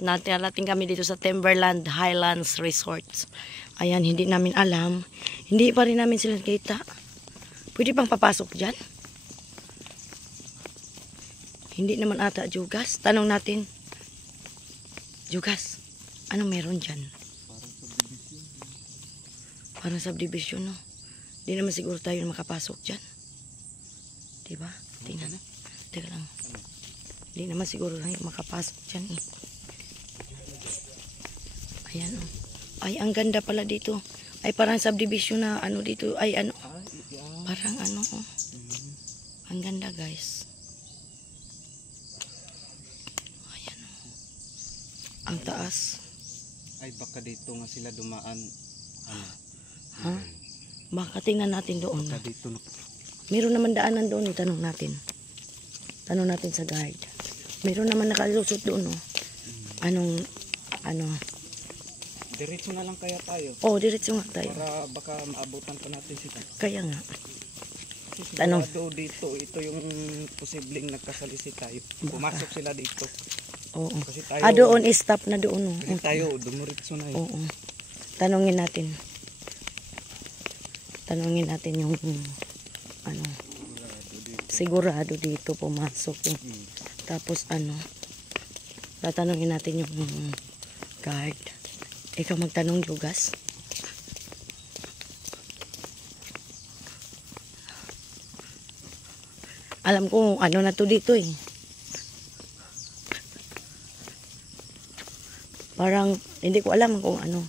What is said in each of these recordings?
Natarating kami dito sa Timberland Highlands Resorts. Ayan, hindi namin alam. Hindi pa rin namin sila kita. Pwede pang papasok dyan? Hindi naman ata, Jugas. Tanong natin. Jugas, anong meron dyan? Parang subdivision, no? Hindi naman siguro tayo makapasok dyan. Diba? Tingnan. Teka lang. Hindi naman siguro tayo makapasok dyan, eh. Ayan, oh. Ay, ang ganda pala dito. Ay, parang subdivision na ano dito. Ay, ano. Parang ano, oh. Ang ganda, guys. Ayan, oh. Ang taas. Ay, baka dito nga sila dumaan. Ano? Ha? Baka tingnan natin doon. Baka dito. Meron naman daanan doon. Tanong natin. Tanong natin sa guide. Meron naman nakalusot doon, oh. Anong, ano. Diretso na lang kaya tayo. Oh, diretso nga tayo. Para baka maabutan pa natin sila. Kaya nga. Tanong. Dito, ito yung posibleng nagkasalisi tayo. Pumasok sila dito. Oo. Kasi tayo, doon stop na doon, oh. Kasi tayo, dumuritso na yun. Oo. Tanungin natin. Tanungin natin yung ano. Sigurado dito pumasok yung. Tapos ano. Tatanungin natin yung guard. Ikaw magtanong, Jugas. Alam ko ano na to dito, eh. Parang hindi ko alam kung ano.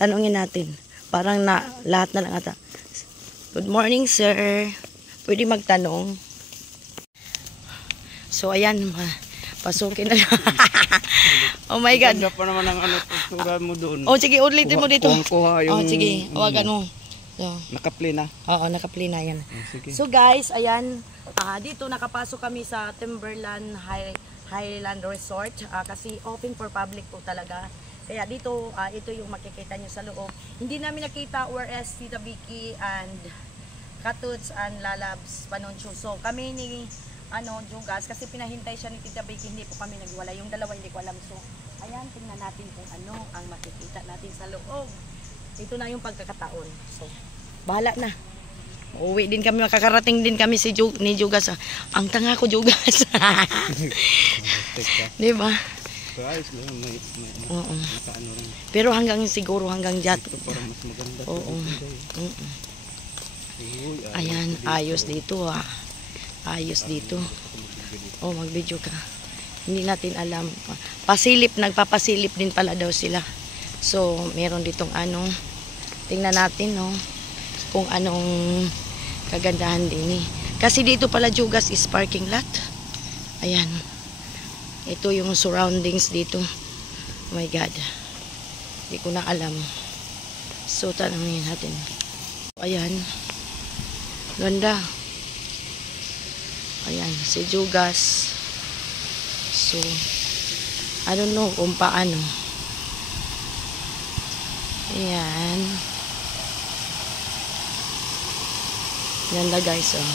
Tanungin natin. Parang na lahat na lang ata. Good morning, sir. Pwede magtanong. So ayan, pasukin na lang. Oh my God. Ganda pa naman ang ano, postura mo doon. Oh, sige, ulitin mo dito. Kuha yung, oh, sige, hawagan mo. So, naka-play na. Oo, naka-play na yan. Sige. So guys, ayan, dito nakapasok kami sa Timberland Highland Resort kasi open for public po talaga. Kaya dito, ito yung makikita nyo sa loob. Hindi namin nakita whereas Tita Vicky and Katuts and Lalabs Panoncho. So kami ni Jugas, kasi pinahintay siya ni Tita Vicky, hindi po kami nagwala. Yung dalawa hindi ko alam. So ayan, tingnan natin kung ano ang makikita natin sa loob. Ito na yung pagkakataon. So bahala na. Uwi din kami, makakarating din kami ni Jugas. Ang tanga ko, Jugas. Di ba? Oo. Pero hanggang siguro hanggang dyan. Oo. Ayan, ayos dito, ah. Ayos dito. Oh, mag-video ka. Hindi natin alam. Pasilip, nagpapasilip din pala daw sila. So, meron ditong ano. Tingnan natin, no, kung anong kagandahan din, eh. Kasi dito pala, Jugas, is parking lot. Ayan. Ito yung surroundings dito. Oh my God. Hindi ko na alam. So, tanongin natin. Ayan. Ganda. Ayan, si Jugas. So, I don't know kung paano. Ayan. Ganda, guys, oh.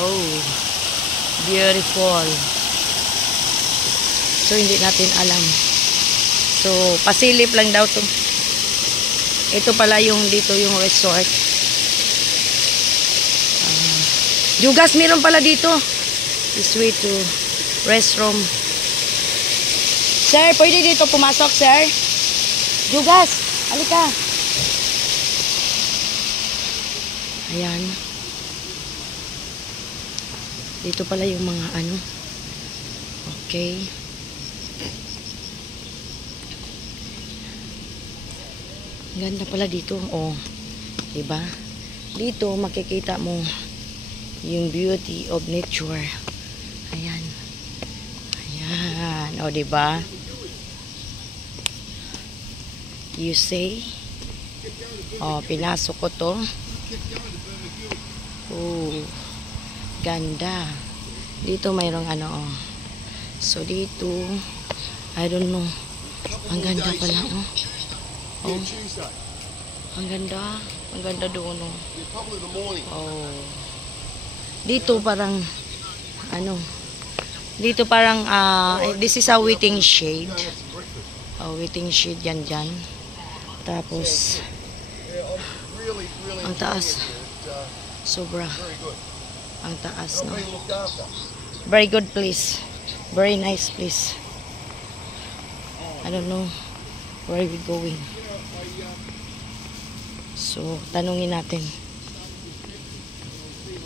Oh, beautiful. So, hindi natin alam. So, pasilip lang daw to. Ito pala yung dito yung resort. Jugas, meron pala dito. This way to restroom. Sir, pwede dito pumasok, sir? Jugas, halika. Ayan. Dito pala yung mga ano. Okay. Ganda pala dito. Oh, diba? Dito makikita mo yung beauty of nature. Ayan. Ayan. O, diba? You say? O, pinasok ko to. Oh, ganda. Dito mayroong ano, oh. So, dito, I don't know. Ang ganda pala, oh. Oh. Ang ganda. Ang ganda doon, oh. Oh. Dito parang ano, Dito parang, this is a waiting shade. Waiting shade yan dyan. Tapos, ang taas. Sobra. Ang taas, no? Very good place. Very nice place. I don't know where we going. So, tanungin natin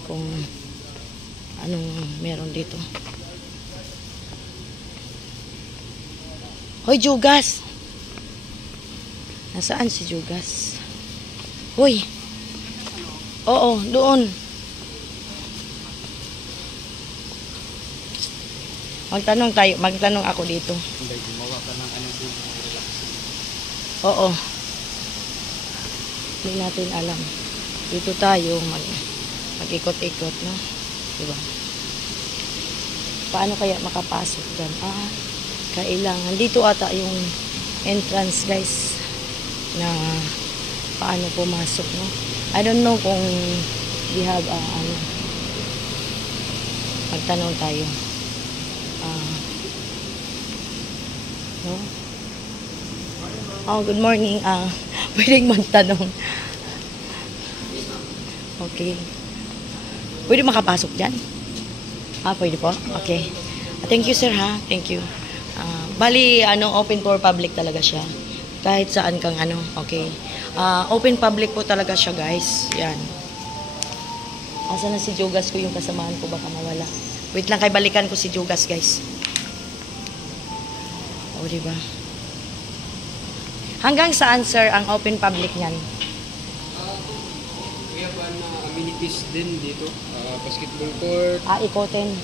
kung anong meron dito. Hoy, Jugas! Nasaan si Jugas? Hoy! Oo, doon. Magtanong ako dito. Hindi, gumawa ka ng ano dito. Oo. Hindi natin alam. Dito tayo mag-ikot-ikot, no? Diba? Paano kaya makapasok dyan? Kailangan. Dito ata yung entrance, guys, na paano pumasok, no? I don't know kung we have, magtanong tayo. No? Good morning. Pwedeng magtanong. Okay. Pwede makapasok dyan? Pwede po? Okay. Thank you, sir, ha? Thank you. Bali, open for public talaga siya. Kahit saan kang okay. Open public po talaga siya, guys. Yan. Asa na si Jugas ko, yung kasamahan ko, baka mawala. Wait lang, kay balikan ko si Jugas, guys. Diba? Hanggang saan, sir, ang open public niyan? We have amenities din dito. Basketball court. Ikotin.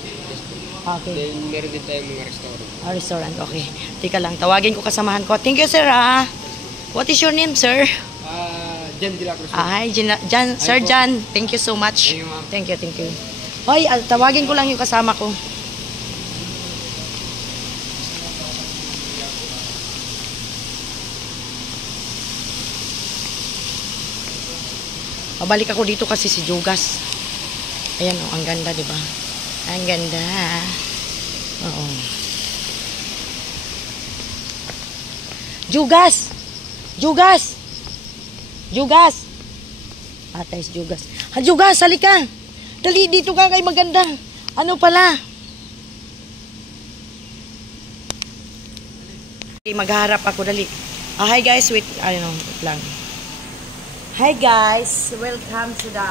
Okay. Then, meron din tayong mga restaurant. Restaurant, okay. Tika lang, tawagin ko kasamahan ko. Thank you, sir, What is your name, sir? Jan de la Cruz. Hi, Jan, Sir Jan. Thank you so much. Thank you, thank you. Hoy, tawagin ko lang yung kasama ko. Pabalik ako dito kasi si Jugas. Ayan, ang ganda, di ba? Ang ganda. Oo. Jugas! Jugas! Jugas! Atay si Jugas. Jugas, halika! Dali, dito ka kay maganda. Ano pala? Okay, magharap ako, dali. Hi guys, wait lang. Hi guys, welcome to the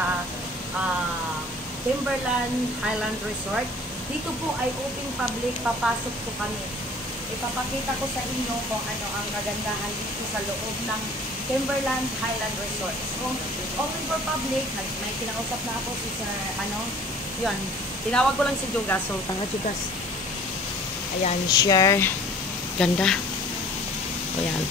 Timberland Highland Resort. Dito po ay open public, papasok po kami. Ipapakita ko sa inyo kung ano ang kagandahan dito sa loob ng Timberland Highland Resort. So, open for public, may kinakausap na ako si Sir, yun, tinawag ko lang si Jugas. So, Jugas. Ayan, share. Ganda. Ayan.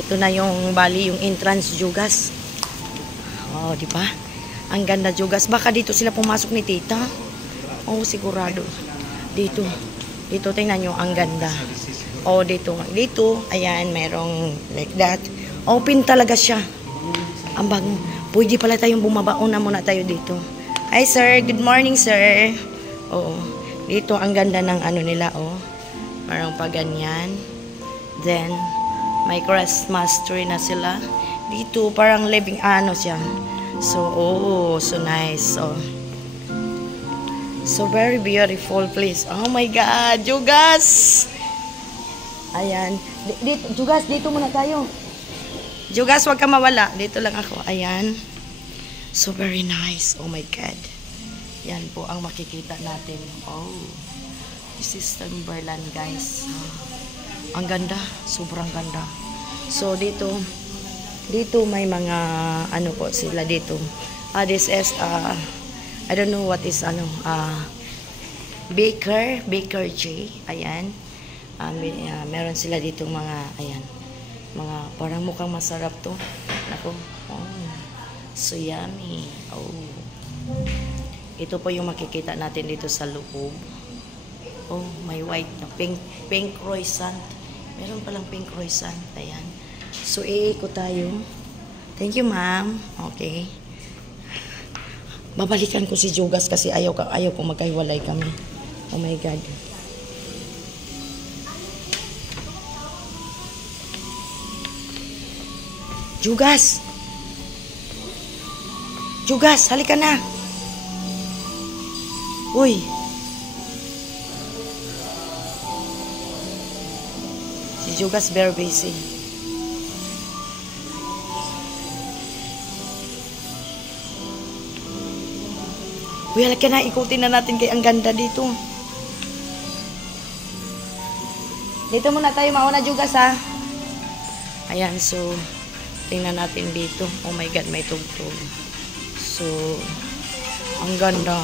Ito na yung bali, yung entrance, Jugas. Di ba? Ang ganda, Jugas. Baka dito sila pumasok ni Tita. Sigurado. Dito. Dito, tingnan nyo, ang ganda. Dito. Dito, ayan, merong like that. Open talaga siya. Ang bagong. Pwede pala tayong bumabaon na muna tayo dito. Hi, sir. Good morning, sir. Dito, ang ganda ng nila, Parang pa ganyan. Then, may Christmas tree na sila. Dito, parang living siya. So, so nice. So very beautiful place. Oh my God, Jugas! Ayan. Dito, Jugas, dito muna tayo. Jugas, wag ka mawala. Dito lang ako. Ayan. So very nice. Oh my God. Yan po ang makikita natin. This is Timberland, guys. Ang ganda, sobrang ganda. So dito may mga po sila dito. This is I don't know what is Baker J. Ayan. Meron sila dito mga mga parang mukhang masarap to. Nako. So yummy. Ito po yung makikita natin dito sa loob. May white na pink croissant. Meron palang pink croissant. Ayan. So, iikot tayo. Thank you, ma'am. Okay. babalikan ko si Jugas kasi ayaw ko magkahiwalay kami. Oh my God. Jugas! Jugas, halika na! Uy! Si Jugas very busy. Uy, halika na, ikutin na natin kay ang ganda dito. Dito muna tayo, mauna Jugas ha. Ayan, so tingnan natin dito. Oh my God, may tugtog. So, ang ganda.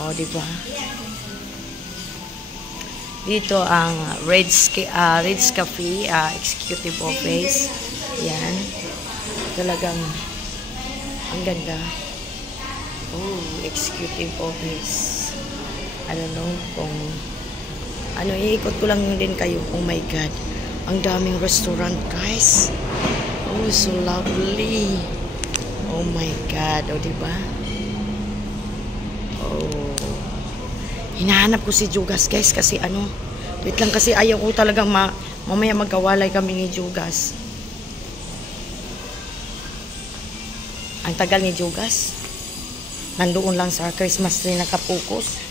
Oh, diba? Dito ang Red's Cafe, Executive Office. Yan. Talagang ang ganda. Oh, Executive Office. I don't know kung ano, iikot ko lang din kayo. Oh my God. Ang daming restaurant, guys. Oh, so lovely. Oh my God. Oh, diba? Oh. Hinahanap ko si Jugas, guys, kasi ano, wait lang kasi ayaw ko talagang mamaya magkawalay kami ni Jugas. Ang tagal ni Jugas. Nandoon lang sa Christmas tree nakapokus.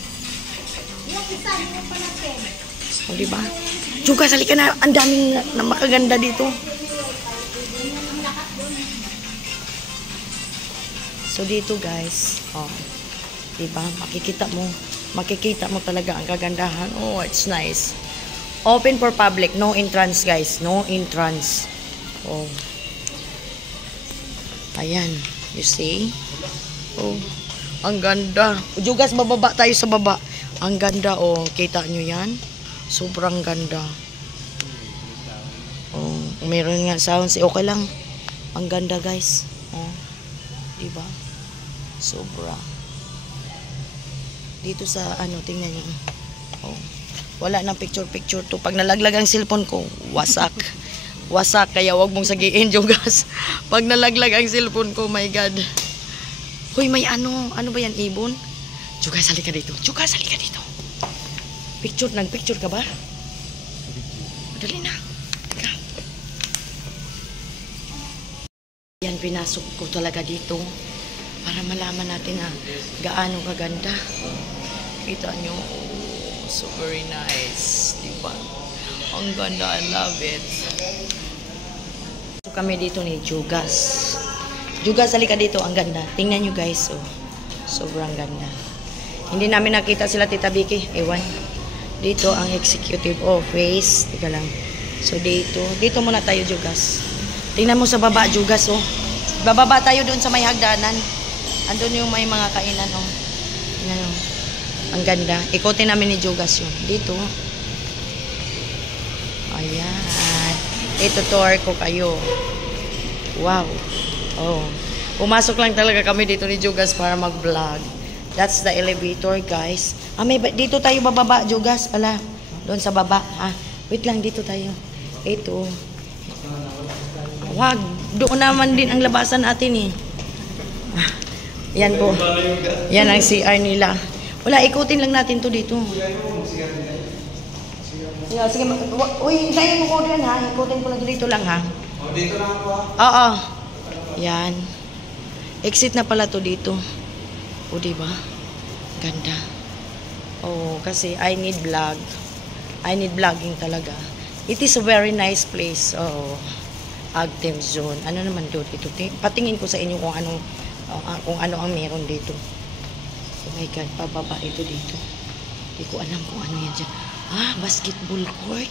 O, diba? Jugas, halika na. Ang daming na makaganda dito. So, dito, guys. Oh, diba? Makikita mo talaga ang kagandahan. Oh, it's nice. Open for public. No entrance, guys. No entrance. Oh. Ayan. You see? Oh. Ang ganda. Jugas, bababa tayo sa baba. Ang ganda, oh. Kita nyo yan? Sobrang ganda. Oh, meron nga sounds. Okay lang. Ang ganda, guys. Oh. Diba? Sobra. Dito sa, ano, tingnan nyo. Oh. Wala nang picture-picture to. Pag nalaglag ang cellphone ko, wasak. Wasak. Kaya wag mong sagiin, Jugas. Pag nalaglag ang cellphone ko, my God. Hoy, may ano ba yan, ibon? Jugas, halika dito. Jugas, halika dito. Nag-picture ka ba? Dali na. Halika. Yan, pinasok ko talaga dito para malaman natin na gaano kaganda. Kita nyo, oh, so very nice. Diba? Ang ganda, I love it. So, kami dito ni Jugas. Jugas, halika dito. Ang ganda. Tingnan nyo, guys. Oh, sobrang ganda. Hindi namin nakita sila, Tita Vicky. Ewan. Dito ang executive office. Teka lang. So, dito muna tayo, Jugas. Tingnan mo sa baba, Jugas, oh. Bababa tayo doon sa may hagdanan. Andun yung may mga kainan, oh. Tingnan mo. Ang ganda. Ikotin namin ni Jugas yun. Dito. Ayan. Ito, tour ko kayo. Wow. Oh. Pumasok lang talaga kami dito ni Jugas para mag-vlog. That's the elevator, guys. Dito tayo bababa, Jugas. Ala, doon sa baba. Wait lang, dito tayo. Ito. Wag, doon naman din ang labasan natin eh. Yan po. Yan ang CR nila. Wala, ikutin lang natin to dito. Sige, uy, hintayin mo ko din ha. Ikutin ko lang dito lang ha. Dito lang ako. Oo. Yan. Exit na pala to dito. O, diba? Ganda. Oh, kasi I need vlog. I need vlogging talaga. It is a very nice place. Oh, Agtem Zone. Ano naman doon dito? Patingin ko sa inyo kung ano ang meron dito. Oh my God, pababa ito dito. Hindi ko alam kung ano yan dyan. Basketball court.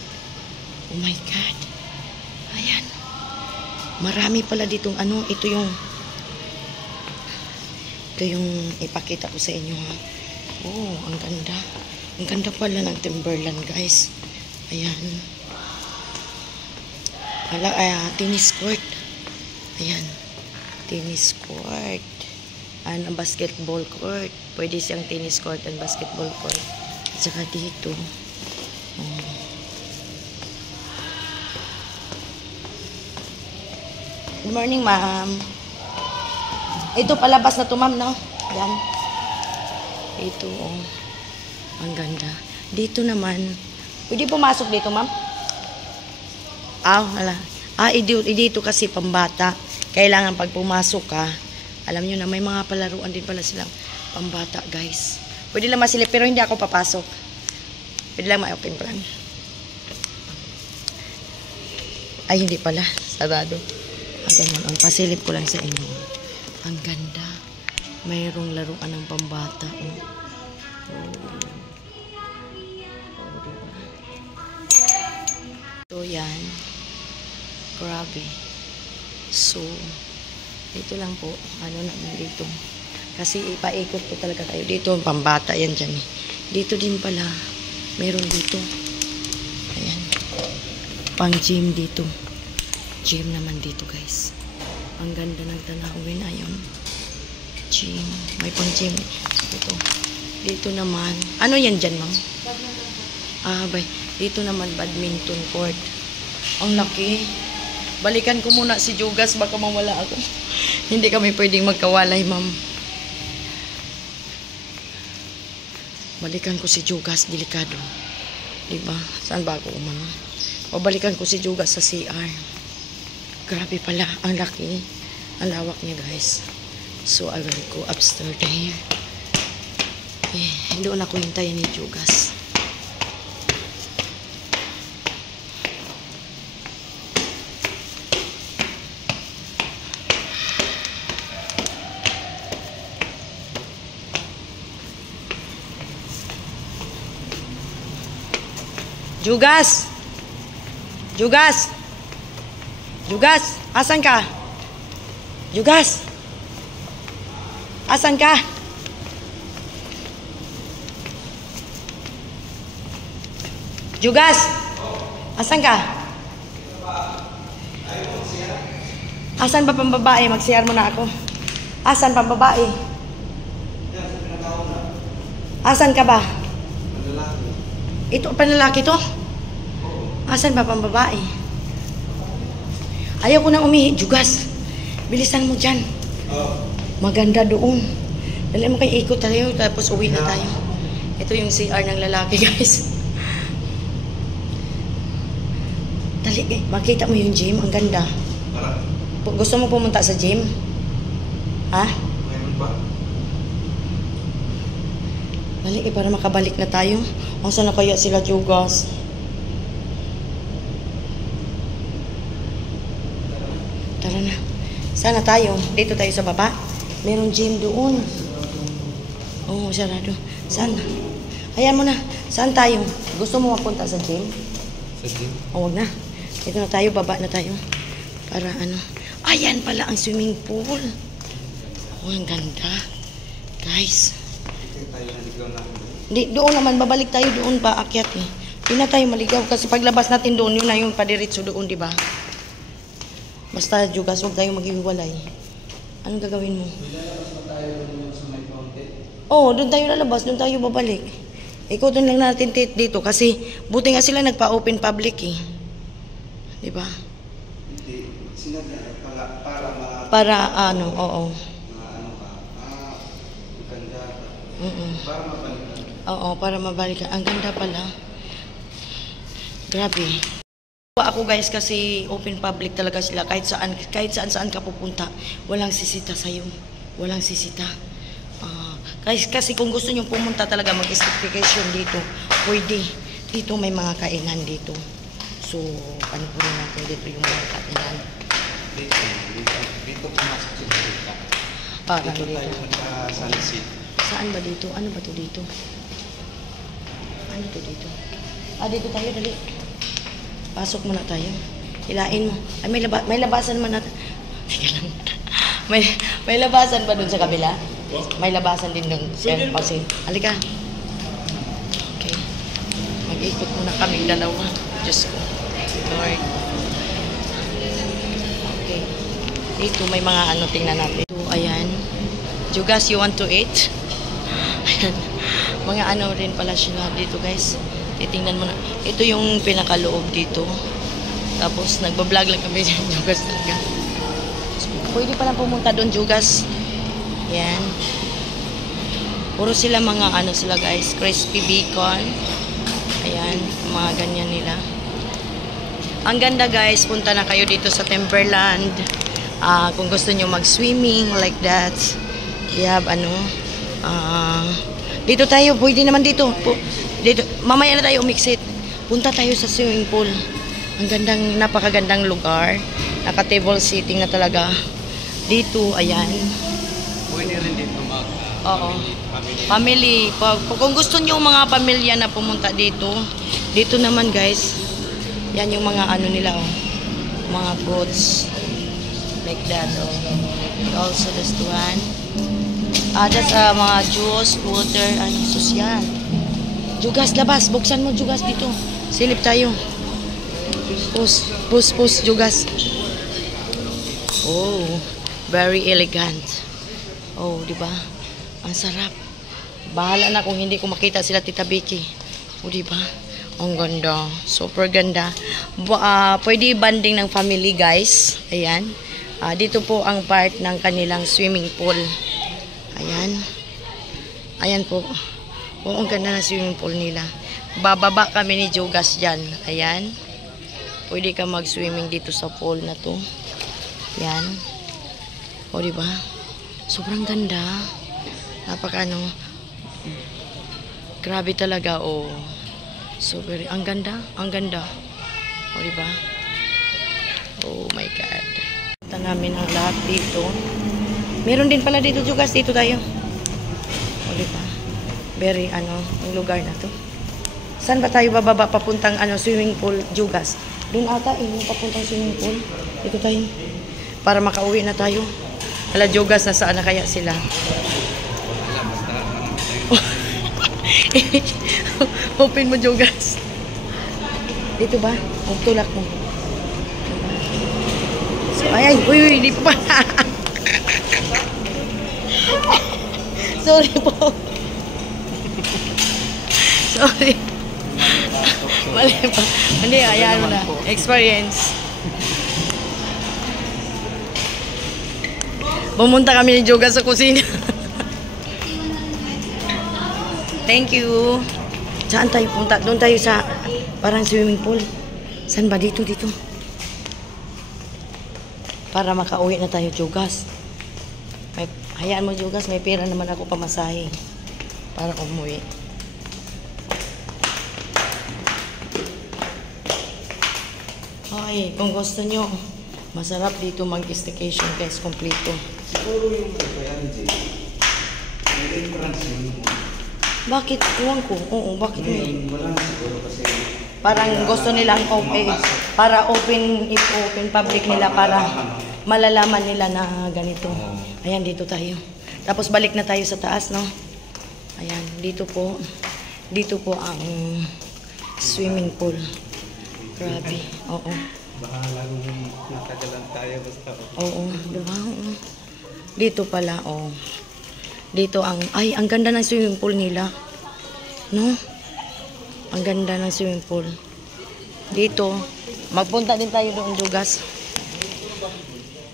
Oh my God. Ayan. Marami pala ditong ano. Ito yung ipakita ko sa inyo ha. Oh, ang ganda. Ang ganda pala ng Timberland, guys. Ayan. Tennis court. Ayan. Tennis court. And a basketball court. Pwede siyang tennis court and basketball court. At saka dito. Oh. Good morning, ma'am. Ito palabas na to, ma'am, no? Yan. Ito, oh. Ang ganda. Dito naman. Pwede pumasok dito, ma'am? Wala. Dito kasi pambata. Kailangan pag pumasok ka, alam nyo na, may mga palaruan din pala silang pambata, guys. Pwede lang masilip, pero hindi ako papasok. Pwede lang ma-open plan. Ay, hindi pala. Sarado. Ganyan. Ang pasilip ko lang sa inyo. Ang ganda. Mayroong laruan ng pambata. So, yan. Grabe. So, dito lang po. Ano naman dito. Kasi ipaikot po talaga kayo. Dito, pambata yan dyan. Dito din pala. Meron dito. Ayan. Pang gym dito. Gym naman dito, guys. Ang ganda ng tanawin. Ayun. Gym. May pang gym. Dito. Dito naman. Ano yan dyan, ma'am? Dito naman badminton court. Ang laki. Balikan ko muna si Jugas. Baka mawala ako. Hindi kami pwedeng magkawalay, ma'am. Balikan ko si Jugas. Delikado. Diba? Saan ba ako umano? Babalikan ko si Jugas sa CR. Grabe pala. Ang laki. Ang lawak niya, guys. So, I will go upstairs there. Doon ako hintayin ni Jugas. Jugas! Jugas! Jugas! Asan ka? Jugas! Asan ka? Jugas! Asan ka? Asan ba pang babae? Mag-CR muna ako. Asan pang babae? Asan ka ba? Ito, panlalaki to? Asan ba pang babae? Ayaw ko nang umihi. Jugas, bilisan mo dyan. Maganda doon. Dali mo kayo ikot tayo, tapos uwi na tayo. Ito yung CR ng lalaki, guys. Dali, makita mo yung gym. Ang ganda. Gusto mo pumunta sa gym? Ha? Dali, para makabalik na tayo. Ang sana kaya sila, Jugas? Tara na. Sana tayo. Dito tayo sa baba. Merong gym doon. Oo, sarado. Saan? Ayan mo na. Saan tayo? Gusto mo mapunta sa gym? Sa gym? O, wag na. Dito na tayo. Baba na tayo. Para ano. Ayan pala ang swimming pool. Oh, ang ganda. Guys. Di, doon naman, babalik tayo doon pa, akyat eh. Hindi na tayo maligaw kasi paglabas natin doon, yun na yung padiritso doon, di ba? Basta, Jugas, huwag tayo maghiwalay. Anong gagawin mo? Lalabas pa tayo doon sa may fountain? Oo, doon tayo lalabas, doon tayo babalik. Ikutin lang natin dito kasi buti nga sila nagpa-open public eh. Di ba? Hindi. Sinabi Para ano, oo. Ganda. Para mabalikan. Oo, para mabalikan. Ang ganda pala. Grabe. Ako guys kasi open public talaga sila kahit saan ka pupunta, walang sisita sa iyo. Walang sisita. Kasi kung gusto niyo pumunta talaga mag-staycation dito, pwede. Dito may mga kainan dito. So, ano po rin natin dito yung mga kainan. Dito pumasok si Marika. Parang Dito tayo dito. magka-sunset. Saan ba dito? Ano ba to dito? Ano to dito? Dito tayo, dali. Pasok muna tayo. Hilain mo. Ay, may labasan man natin. Teka lang. may labasan ba dun sa kabila? May labasan din dun. Kasi, halika. Okay. Mag-ikot muna kaming dalawa. Diyos ko. Lord. Okay. Dito may mga ano, tingnan natin. Ito, ayan. Jugas, you want to eat? Ayan. Mga ano rin pala sila dito, guys. Titingnan mo na. Ito yung pinakaloob dito. Tapos, nagbablog lang kami sa Jugas talaga. Pwede pa lang pumunta doon, Jugas. Yan. Puro sila mga ano sila guys, crispy bacon. Ayan, mga ganyan nila. Ang ganda guys, punta na kayo dito sa Timberland. Kung gusto nyo mag-swimming like that. We have dito tayo, pwede naman dito. Dito. Mamaya na tayo umiksit. Punta tayo sa swimming pool. Ang gandang, napakagandang lugar. Naka-table seating na talaga. Dito, ayan. Pwede rin dito mag Oo. Family. Kung gusto nyo mga pamilya na pumunta dito, dito naman guys, yan yung mga ano nila, oh. Mga fruits. Like that, oh. Also, this one. That's mga juice, water, social. Jugas, labas. Buksan mo, jugas dito. Silip tayo. Push, jugas. Oh, very elegant. Oh, di ba? Ang sarap. Bahala na kung hindi ko makita sila Tita Vicky. Oh, di ba? Ang ganda. Super ganda. Pwede banding ng family, guys. Ayan. Dito po ang part ng kanilang swimming pool. Ayan. Ayan po. Oh, ang ganda ng swimming pool nila. Bababa kami ni Jugas dyan. Ayan. Pwede ka mag-swimming dito sa pool na to. Ayan. O, diba? Sobrang ganda. Grabe talaga, oh. Super. Ang ganda. Ang ganda. O, diba? Oh my God. Ito namin ang lahat dito. Meron din pala dito, Jugas. Dito tayo. O, diba? Very, ang lugar na to. Saan ba tayo bababa papuntang, swimming pool, Jugas? Doon ata, yung papuntang swimming pool. Dito tayo. Para makauwi na tayo. Ala, Jugas, nasaan na kaya sila? Open mo, Jugas. Dito ba? Tulak mo. So, ay, uy, hindi pa. Sorry po. Sorry. Mali pa. Hindi, ayan mo na. Experience. Pumunta kami ni Jugas sa kusina. Thank you. Saan tayo punta? Doon tayo sa parang swimming pool. Saan ba? Dito. Para makauwi na tayo, Jugas. Hayaan mo, Jugas. May pera naman ako pamasahe. Para umuwi. Okay, kung gusto nyo, masarap dito mag-staycation guys, kompleto. Siguro yung yan, may entrance yun. Bakit? Iwan ko. Oo, bakit may? Wala na siguro kasi Parang gusto nilang open, para open public nila, para malalaman nila na ganito. Ayan, dito tayo. Tapos balik na tayo sa taas, no? Ayan, dito po ang swimming pool. Grabe, oo. bahala kung natagalan tayo basta. Oo, diba? Oo. Dito pala, oh. Dito ang ganda ng swimming pool nila. No? Ang ganda ng swimming pool. Dito, magpunta din tayo doon, Jugas.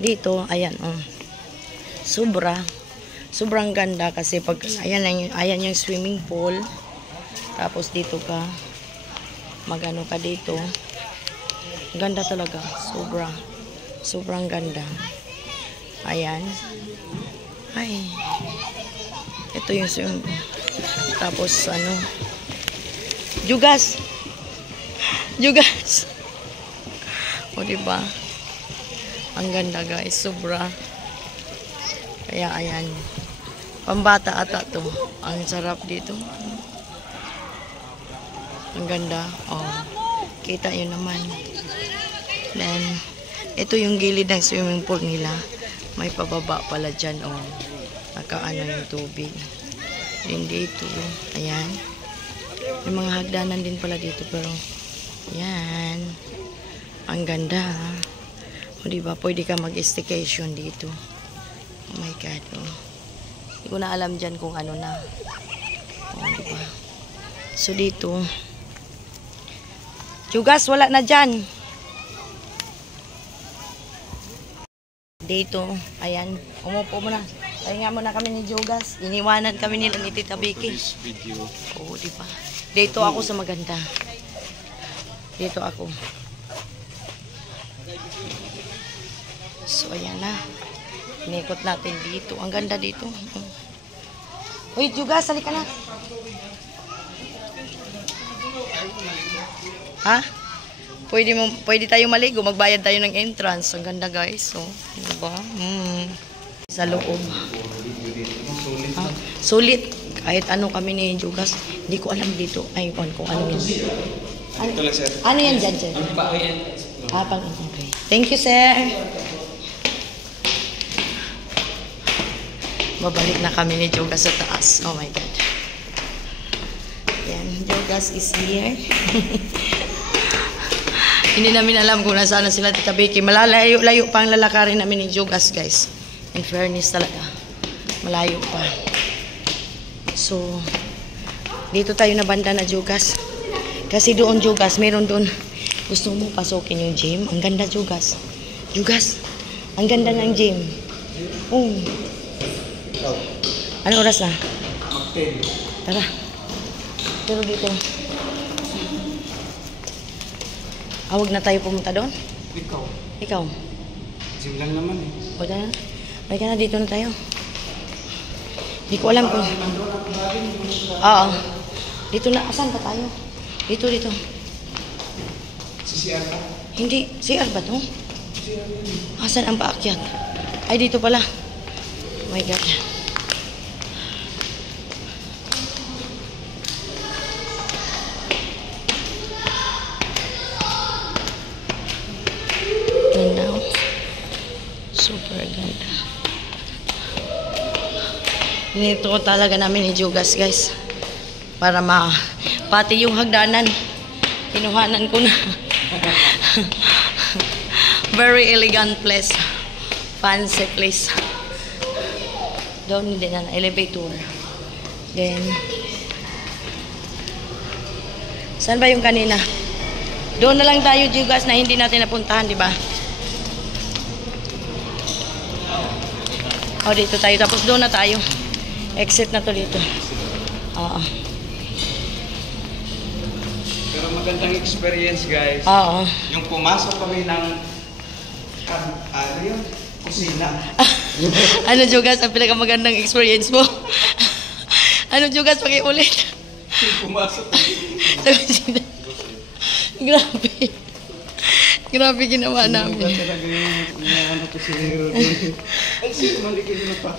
Dito, ayan, oh. Sobrang ganda kasi pag ayan yung swimming pool. Tapos dito ka magano ka dito. Ganda talaga, sobrang ganda. Ayan. Ay. Ito yung swimming pool. Tapos Jugas. O diba? Ang ganda guys, sobra. Kaya ayan. Pambata ata to. Ang sarap dito. Ang ganda. Oh. Kita yun naman. Then, ito yung gilid ng swimming pool nila. May pababa pala dyan. Oh. Nakaano yung tubig. Then dito. Ayan. May mga hagdanan din pala dito. Pero, ayan. Ang ganda. O diba? Pwede ka mag-staycation dito. Oh my God. Oh. Hindi ko na alam dyan kung ano na. O diba? So dito. Jugas, wala na dyan. Dito. Ayan. Umupo mo na. Pahinga muna kami ni Jogas. Iniwanan kami nila ni Tita Vicky. This video. Oo, di ba? Dito ako sa maganda. Dito ako. So, ayan na. Inikot natin dito. Ang ganda dito. Uy, Jogas, halika na. Ha? Pwede tayo maligo. Magbayad tayo ng entrance. Ang ganda, guys. So, diba? Sa loob. Ah, sulit. Kahit ano kami ni Jogas. Hindi ko alam dito. Ay, kung ano yan. Ano yan dyan, sir? Okay. Thank you, sir. Babalik na kami ni Jogas sa taas. Oh my God. Yan, Jogas is here. Hindi namin alam kung nasaan na sila, Tita Vicky. Malalayo-layo pa ang lalakarin namin ni Jogas, guys. In fairness talaga. Malayo pa. So, dito tayo na banda na Jogas. Kasi doon, Jogas, meron doon. Gusto mo pasukin yung gym? Ang ganda, Jogas. Jogas, ang ganda ng gym. Anong oras na? Tara. Pero dito. Huwag na tayo pumunta doon? Ikaw? Gym lang naman eh. O na. May ka na, dito na tayo. Hindi ko alam kung... Oo. Dito na. Asan pa tayo? Dito. Si CR pa? Hindi. CR ba to? Asan ang paakyat? Ay, dito pala. Oh my God. Ganda. Super ganda. Nito talaga namin ni Jogas, guys. Para pati yung hagdanan. Kinuhanan ko na. Very elegant place. Fancy place. Doon din na elevator. Then, saan ba yung kanina? Doon na lang tayo, Jogas, na hindi natin napuntahan, di ba? O, dito tayo. Tapos doon na tayo. Exit na to dito. Oo. Pero magandang experience, guys. Oo. Yung pumasok kami ng ano yun? Kusina. Ano, Jogas, ang pinakamagandang experience mo? Ano, Jogas, pakiulit? Pumasok Sa kusina. Grabe. Grabe ginawa namin. talaga yung ano kusinero doon. Ay, sino maligid na pa?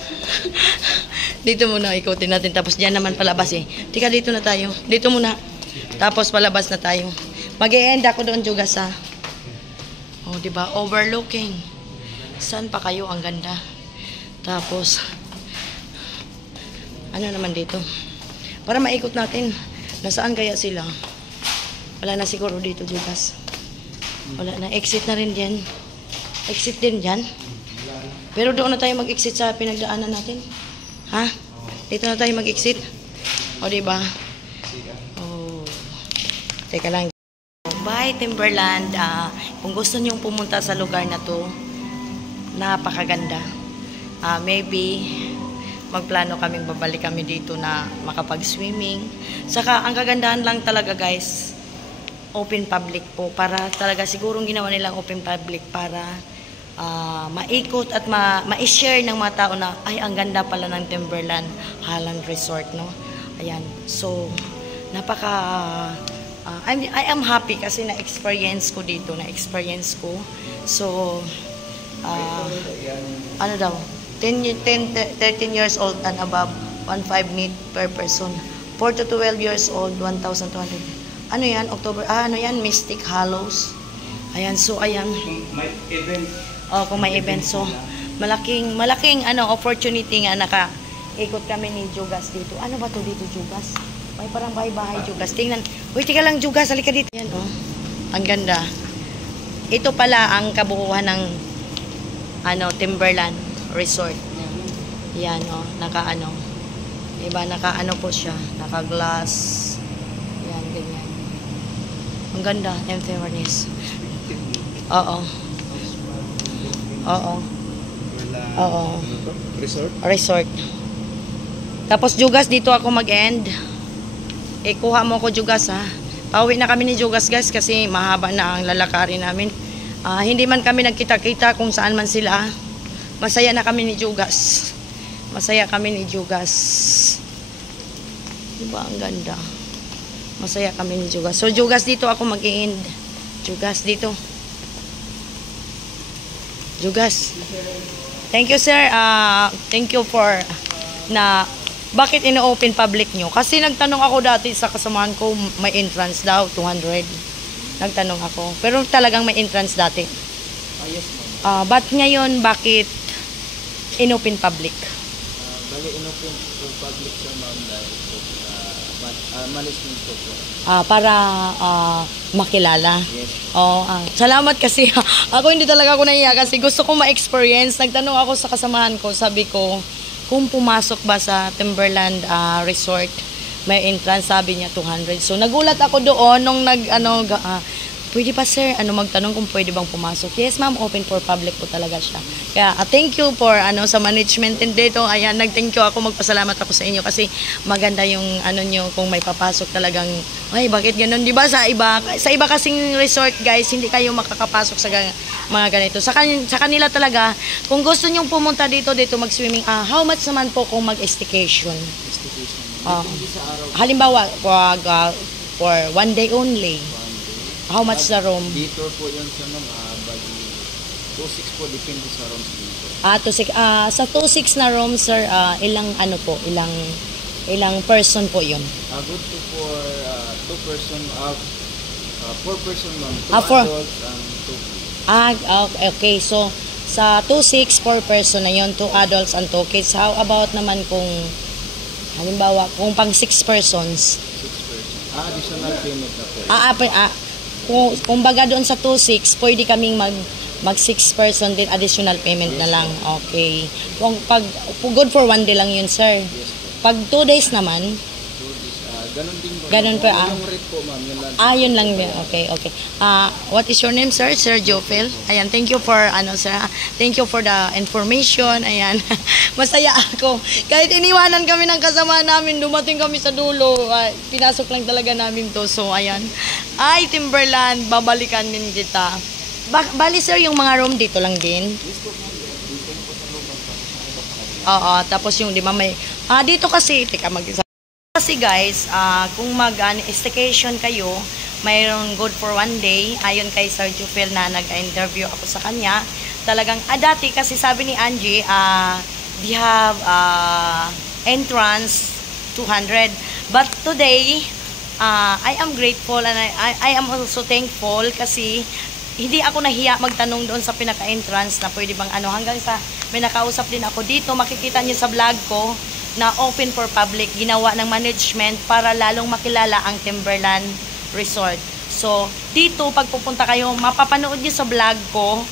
Dito muna ikutin natin. Tapos diyan naman palabas eh. Tika, dito na tayo. Dito muna. Tapos palabas na tayo. Mag-e-end ako doon, Jogas, ha? Oh, diba? Overlooking. Saan pa kayo? Ang ganda. Tapos, ano naman dito? Para maikot natin. Nasaan kaya sila? Wala na siguro dito, Jogas. Wala na. Exit na rin dyan. Exit din dyan. Pero doon na tayo mag-exit sa pinagdaanan natin. Ha? Dito na tayo mag-exit. O, diba? Oh. Teka lang. Bye, Timberland. Kung gusto nyong pumunta sa lugar na to, napakaganda. Maybe, magplano kaming babalik kami dito na makapag-swimming. Saka, ang kagandahan lang talaga, guys, open public po. Para talaga sigurong ginawa nilang open public para maikot at ma-share ng mga tao na, ay, ang ganda pala ng Timberland Highland Resort, no? Ayan. So, I am happy kasi na-experience ko dito, na-experience ko. So, ano daw? 13 years old and above, 1.5 need per person. 4 to 12 years old, 1,200. Ano yan? October, ano yan? Mystic Hollows. Ayan, so ayan. May event. Oh, kung may event. So, malaking opportunity nga naka-ikot kami ni Jogas dito. Ano ba to dito, Jogas? May parang bahay-bahay, Jogas. Tingnan. Uy, tika lang, Jogas. Halika dito. Yan, oh. Ang ganda. Ito pala ang kabuuan ng Timberland Resort. Yan, oh. Naka-ano. Diba, naka-ano po siya. Naka-glass. Yan, ganyan. Ang ganda. In fairness. Oo. Oo. Wala. Oo. Resort? Resort. Tapos Jugas, dito ako mag-end. Kuha mo ko Jugas ha. Pauwi na kami ni Jugas guys kasi mahaba na ang lalakarin namin. Hindi man kami nagkita-kita kung saan man sila. Masaya na kami ni Jugas. Masaya kami ni Jugas. Diba ang ganda? Masaya kami ni Jugas. So Jugas, dito ako mag-end. Jugas, dito. Jugas. Thank you sir. Thank you for na bakit ino-open public nyo? Kasi nagtanong ako dati sa kasamahan ko, may entrance daw, 200. Nagtanong ako. Pero talagang may entrance dati. Yes ma'am. But ngayon, bakit in-open public? Bali, inopen for public siya ma'am dahil po management po po. Para makilala. Yes. Salamat kasi ako hindi talaga ako nahiya kasi gusto ko ma-experience. Nagtanong ako sa kasamahan ko, sabi ko, kung pumasok ba sa Timberland Resort, may entrance, sabi niya 200. So nagulat ako doon nung pwede pa sir, magtanong kung pwede bang pumasok. Yes ma'am, open for public po talaga siya. Kaya thank you for sa management din dito. Ayan, nag-thank you ako, magpasalamat ako sa inyo kasi maganda yung nyo kung may papasok talagang, ay bakit ganun, di ba sa iba kasing resort guys, hindi kayo makakapasok sa mga ganito. Sa kanila talaga, kung gusto nyong pumunta dito mag-swimming, how much naman po kung mag-staycation? Halimbawa, for 1 day only. How much the room? Dito po yun sa ma'am, bali 2.6 po, depende sa rooms dito. Sa 2.6 na room, sir, ilang person po yun? Good to for 2 person, 4 person ma'am, 2 adults and 2 kids. Okay. So, sa 2.6, 4 person na yun, 2 adults and 2 kids. How about naman kung, halimbawa, kung pang 6 persons? 6 person. Additional payment na po. Kung baga doon sa 2.6, pwede kaming mag 6 person din, additional payment na lang. Okay. Kung good for 1 day lang yun, sir. Yes po. Pag 2 days naman, Ganun din po. Ganun po, Yung rate po ma'am, yun lang. yun lang. Okay. What is your name, sir? Sir Jofel. Ayan, thank you for, sir. Thank you for the information. Ayan. Masaya ako. Kahit iniwanan kami ng kasama namin, dumating kami sa dulo. Pinasok lang talaga namin to. So, ayan. Ay, Timberland, babalikan din kita. Bali, sir, yung mga room dito lang din? Oo, tapos yung, di ba, may, dito kasi, kasi guys, kung mag-staycation kayo, mayroong good for 1 day. Ayon kay Sir Jufel na nag-interview ako sa kanya. Talagang, dati kasi sabi ni Angie, they have entrance 200. But today, I am grateful and I am also thankful kasi hindi ako nahiya magtanong doon sa pinaka-entrance na pwede bang hanggang sa may nakausap din ako dito. Makikita niyo sa vlog ko na open for public, ginawa ng management para lalong makilala ang Timberland Resort. So, dito, pag pupunta kayo, mapapanood nyo sa vlog ko,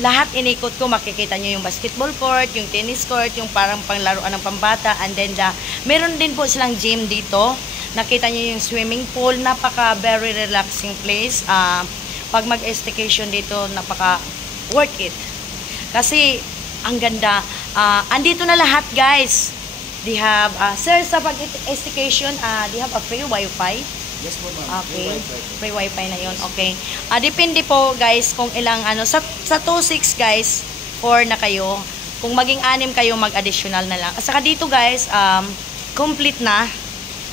lahat inikot ko, makikita nyo yung basketball court, yung tennis court, yung parang panglaruan ng pambata, and then meron din po silang gym dito. Nakita nyo yung swimming pool, napaka very relaxing place. Pag mag-staycation dito, napaka worth it. Kasi, ang ganda. Andito na lahat, guys. They have, sir, sa pag-staycation, they have a free wifi. Yes po ma'am. Okay. Free wifi na yun. Okay. Depende po, guys, kung ilang, sa 2.6, guys, 4 na kayo. Kung maging 6 kayo, mag-additional na lang. At saka dito, guys, complete na.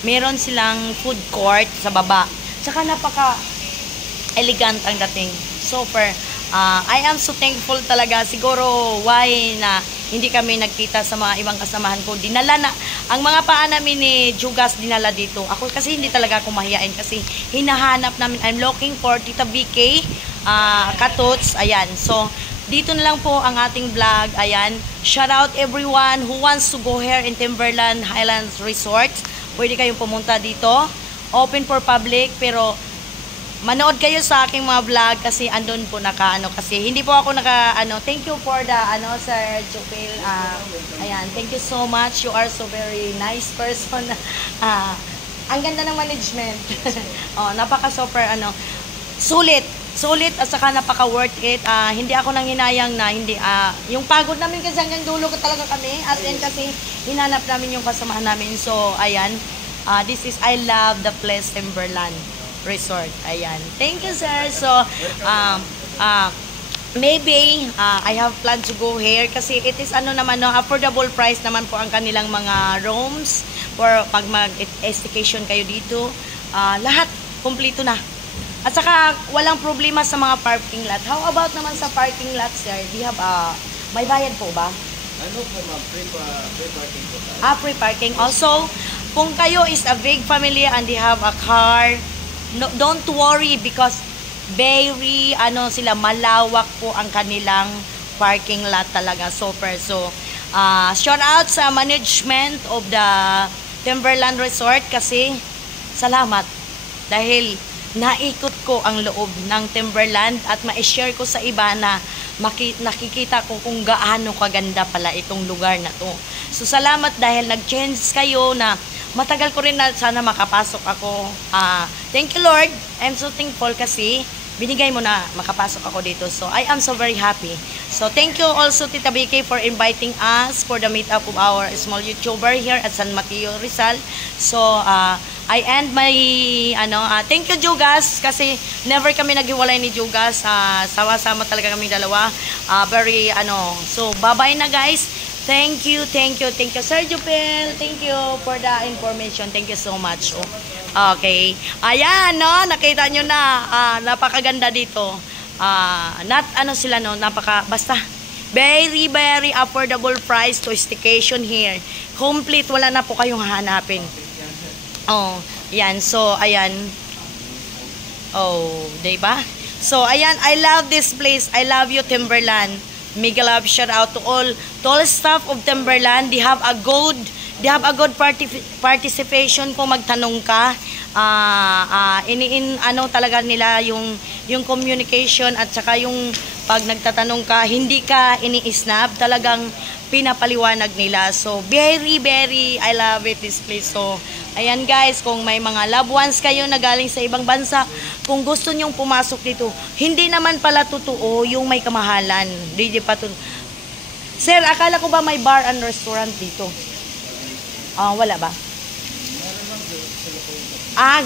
Meron silang food court sa baba. Tsaka napaka-elegant ang dating. Super. I am so thankful talaga. Siguro why na hindi kami nagkita sa mga ibang kasamahan ko. Dinala na. Ang mga paa namin ni Jugas dinala dito. Ako kasi hindi talaga ako mahiyain kasi hinahanap namin. I'm looking for Tita BK, Katots. Ayan. So, dito na lang po ang ating vlog. Ayan. Shout out everyone who wants to go here in Timberland Highlands Resort. Pwede kayong pumunta dito. Open for public pero manood kayo sa aking mga vlog kasi andun po kasi hindi po ako thank you for the Sir Jupil. Ayan, thank you so much. You are so very nice person. Ang ganda ng management. Napaka super sulit sulit at saka napaka worth it. Hindi ako nang hinayang na hindi yung pagod namin kasi hanggang dulo ko talaga kami. As in kasi hinanap namin yung kasamahan namin. So ayan, this is I love the place Timberland Resort. Ayan. Thank you, sir. So maybe I have planned to go here kasi it is affordable price naman po ang kanilang mga rooms for pag mag-staycation kayo dito. Lahat kompleto na. At saka walang problema sa mga parking lot. How about naman sa parking lot, sir? Do you have may bayad po ba? Ano po ma'am, free parking po tayo. Free parking. Also, kung kayo is a big family and they have a car, no, don't worry because very sila malawak po ang kanilang parking lot talaga, super. So shout out sa management of the Timberland Resort kasi salamat dahil naikot ko ang loob ng Timberland at ma-share ko sa iba na nakikita ko kung gaano kaganda pala itong lugar na to. So salamat dahil nag-change kayo na matagal ko rin na sana makapasok ako. Thank you Lord. I'm so thankful kasi binigay mo na makapasok ako dito. So I am so very happy. So thank you also Tita Vicky for inviting us for the meetup of our small YouTuber here at San Mateo, Rizal. So I end my thank you Jugas kasi never kami naghiwalay ni Jugas. Sama-sama talaga kaming dalawa. So bye-bye na guys. Thank you Sir Jupel. Thank you for the information. Thank you so much. Okay. Ayan, nakita nyo na. Napakaganda dito. Basta very affordable price to staycation here. Complete, wala na po kayong hahanapin. Yan. So, ayan. Diba? So, ayan, I love this place. I love you, Timberland. Mega love shout out to all staff of Timberland. They have a good participation kung magtanong ka. Talaga nila yung communication at saka yung pag nagtatanong ka, hindi ka ini-snap, talagang pinapaliwanag nila. So, very I love it, this place. So, ayan guys, kung may mga loved ones kayo na galing sa ibang bansa, kung gusto nyong pumasok dito, hindi naman pala totoo yung may kamahalan. Hindi pa to. Sir, akala ko ba may bar and restaurant dito? Wala ba?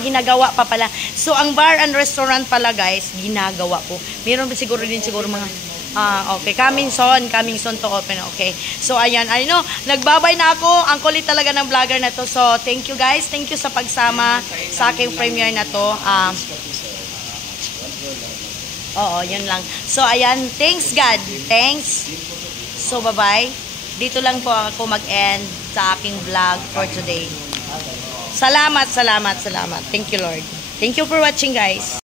Ginagawa pa pala. So, ang bar and restaurant pala guys, ginagawa ko. Meron siguro mga okay, coming soon to open. Okay. So, ayan, nagbabay na ako. Ang kulit talaga ng vlogger na to. So, thank you guys. Thank you sa pagsama sa aking premiere na to. Yun lang. So, ayan, thanks God. Thanks. So, bye-bye. Dito lang po ako mag-end sa aking vlog for today. Salamat. Thank you, Lord. Thank you for watching, guys.